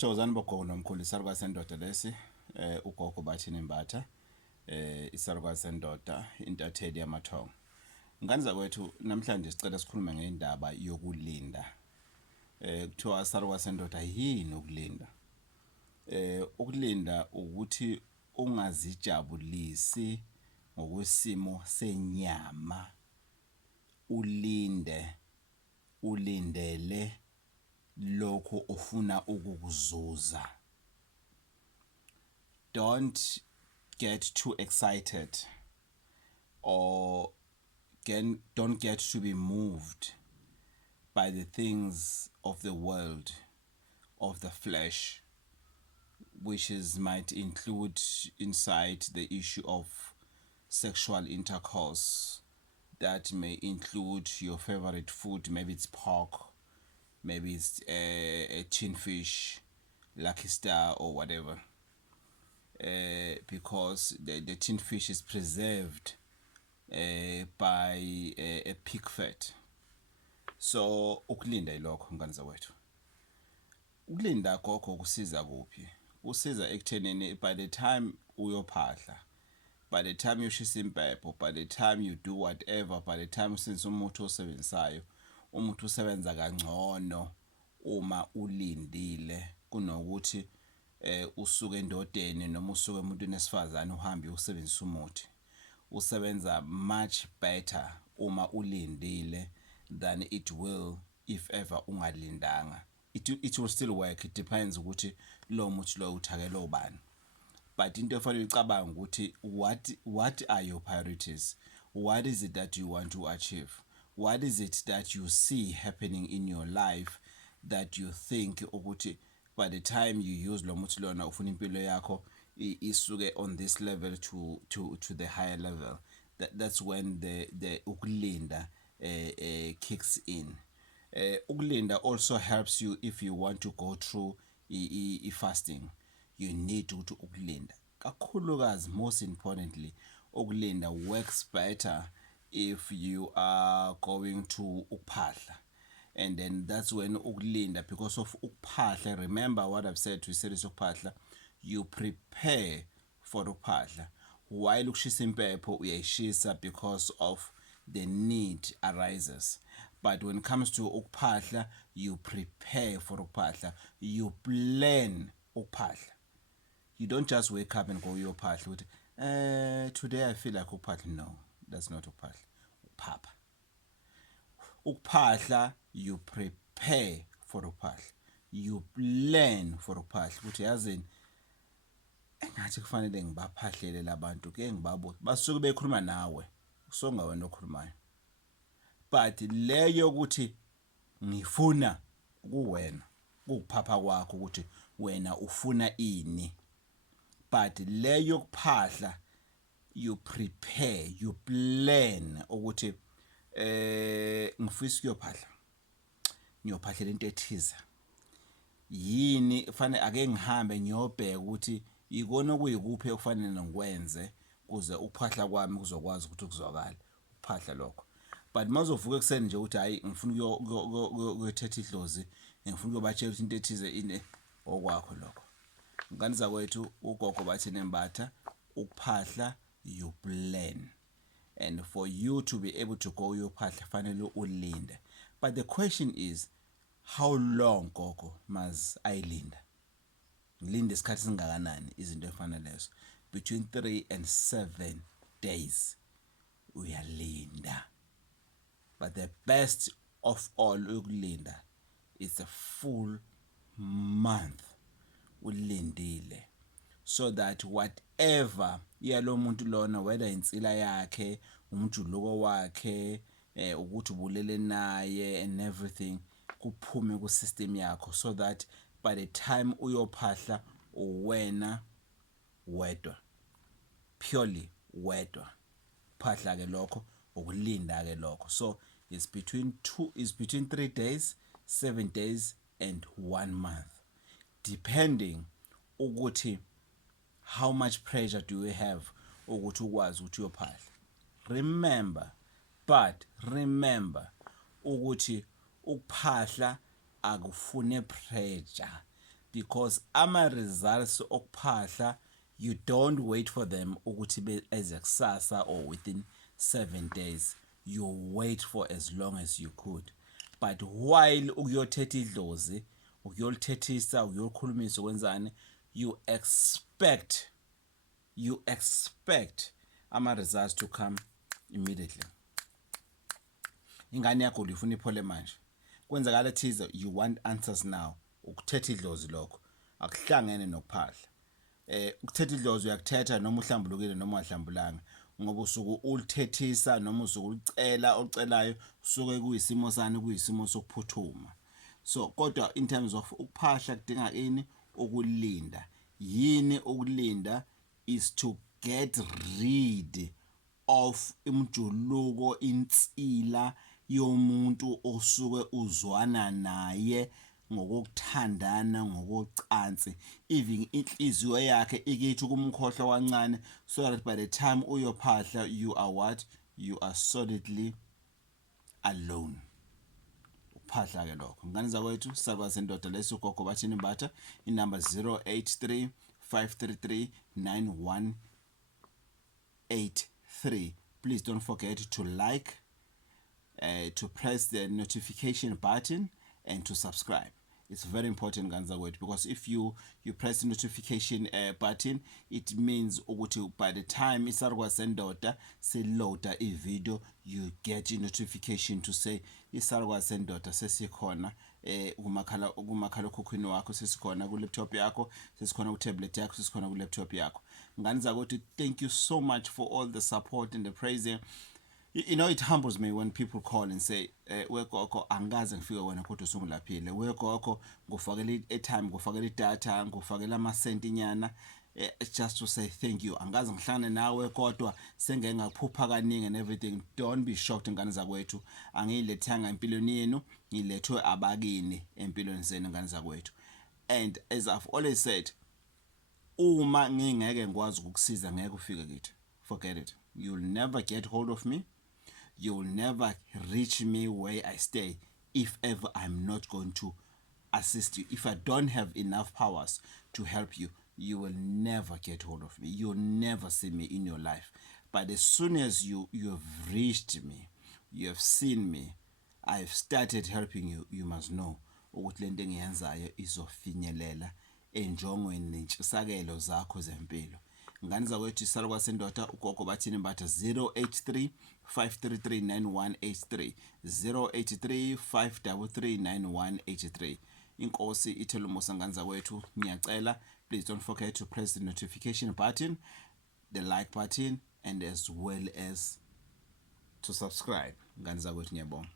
Jozani bogogo nomkhulu isalukazi sendoda lesi ugogo Bathini Mbatha isalukazi sendoda intatheli yamathongo. Ngani zakwethu namhlanje sicela sikhulume ngendaba yokulinda. Kuthiwa isalukazi sendoda yini ukulinda? Ukulinda ukuthi ungazijabulisi ngokwesimo senyama, ulindele lokho ufuna ukukuzuza. Don't get too excited or don't get to be moved by the things of the world, of the flesh, which might include inside the issue of sexual intercourse. That may include your favorite food. Maybe it's pork, maybe it's a tin fish, Lucky Star or whatever, because the tin fish is preserved by a pig fat. So ukulinda ilokho ngani zawethu. Ukulinda gogo kusiza kuphi? Kusiza ekuthenini by the time uyophahla, by the time uyoshisa impepho, by the time you do whatever, by the time usebenzisa umuthi osebenzayo, umuthi usebenza kangcono uma ulindile kunokuthi usuke endodeni noma usuke emuntwini wesifazane uhambe usebenzisa umuthi. Usebenza much better uma ulindile than it will if ever ungalindanga. It will still work. It depends ukuthi lo muthi lo uthakela ubani. But into efanele ucabanga ukuthi what are your priorities? What is it that you want to achieve? What is it that you see happening in your life that you think ukuthi by the time you use lo muthi lona ufuna impilo yakho isuke on this level to the higher level? That's when the ukulinda kicks in. Ukulinda also helps you if you want to go through fasting. You need to ukulinda. Kakhulukazi, most importantly, ukulinda works better if you are going to ukuphahla. And then that's when ukulinda, because of ukuphahla, remember what I've said to series ukuphahla, you prepare for ukuphahla. While ukushisa impepho uyayishisa because of the need arises. But when it comes to ukuphahla, you prepare for ukuphahla. You plan ukuphahla. You don't just wake up and go uyophahla with today I feel like ukuphahla. No, that's not ukuphahla. Uphapha. Ukuphahla, you prepare for ukuphahla. You plan for ukuphahla. Ukuthi yazini engathi kufanele ngibaphahlele labantu ke ngibabuze basuke bekhuluma nawe usonga wena okhulumayo. But leyo ukuthi ngifuna kuwena kukuphapha kwakho ukuthi wena ufuna ini. But leyo kuphahla, you prepare, you plan ukuthi ngifisa ukuyophahla. Ngiyophahlela into ethiza. Yini kufanele ake ngihambe ngiyobheka ukuthi ikona kuyikuphi okufanele ngikwenze kuze ukuphahla kwami kuzokwazi ukuthi kuzwakala ukuphahla lokho. But mazovuka ekseni nje ukuthi hayi ngifuna ukuyothetha idlozi, ngifuna ukuyobatshela into ethize ine okwakho lokho. Ngani zakwethu ugogo Bathini Mbatha ukuphahla you plan. And for you to be able to go uyophahla fanele ulinde. But the question is, how long gogo must ayilinda? Ngilinde isikhathi singakanani izinto efana lezo? Between 3 and 7 days uyalinda. But the best of all ukulinda is a full month ulindile, so that whatever yalo muntu lona, whether insila yakhe, umjuluko wakhe, ukuthi ubulele naye and everything kuphume ku system yakho, so that by the time uyophahla uwena wedwa, purely wedwa. Phahla ke lokho ukulinda ke lokho. So it's between 3 days, 7 days and 1 month, depending ukuthi how much pressure do you have ukuthi ukwazi ukuthi uyophahla. Remember ukuthi ukuphahla akufune pressure. because ama-results okuphahla you don't wait for them ukuthi eze kusasa or within 7 days. You wait for as long as you could. But while ukuyothetha idlozi, ukuyolithethisa, ukuyolikhulumisa ukwenzani, you expect ama-results to come immediately. Ingane yakho uyifuna iphole manje. Kwenzakala thize, you want answers now. Ukuthetha idlozi lokho akuhlangene nokuphahla. Ukuthetha idlozi uyakuthetha noma uhlambulukile noma ungahlambulanga, ngoba usuku ulithethisa noma usuku ulicela ocelayo usuke kuyisimo sani, kuyisimo sokuphuthuma. So kodwa in terms of ukuphahla kudinga ini? Ukulinda. Yini ukulinda? Is to get rid of imjuluko, insila yomuntu osuke uzwana naye ngokuthandana ngokocansi, even inhliziyo yakhe ikithi kumkhohlo kancane, so that by the time uyophahla you are what? You are solidly alone. Ukuphahla ke lokho. Ngane zakwethu salukazi sendoda leso Gogo Bathini Mbatha, inamba 083 533 9183. Please don't forget to like, to press the notification button, and to subscribe. It's very important, Ganza, because if you press the notification button, it means by the time isarwa sendoda seloada a video, you get a notification to say isarwa sendoda sesikhona kumakhalekhukhwini wakho, sesikhona ku laptop yakho, sesikhona ku tablet yakho, sesikhona ku laptop yakho. Ganza, thank you so much for all the support and the praising. You know, it humbles me when people call and say, "Wekoko angaze ngifike wena kodwa usungulaphile. Wekoko ngufakela i-airtime, ngufakela idatha, ngufakela amasenti nyana, just to say thank you. Angaze ngihlangane nawe kodwa sengeke ngaphupha kaningi and everything." Don't be shocked, ngane zakwethu. Angiyilethanga empilweni yenu, ngilethwe abakini empilweni zenu, ngane zakwethu. And as I've always said, uma ngingeke ngikwazi ukukusiza ngeke ufike kithi. Forget it. You'll never get hold of me. You'll never reach me where I stay if ever I'm not going to assist you. If I don't have enough powers to help you, you will never get hold of me. You'll never see me in your life. But as soon as you have reached me, you have seen me, I've started helping you, you must know ukuthi lento engiyenzayo izofinyelela enjongweni nentshisakelo zakho zempilo. Ngane zakwethu isalukazi sendoda uGogo Bathini Mbatha, 083 533 9183, 083 533 9183. Inkosi ithela umusa, ngane zakwethu. Ngiyacela, please don't forget to press the notification button, the like button, and as well as to subscribe. Ngane zakwethu, ngiyabonga.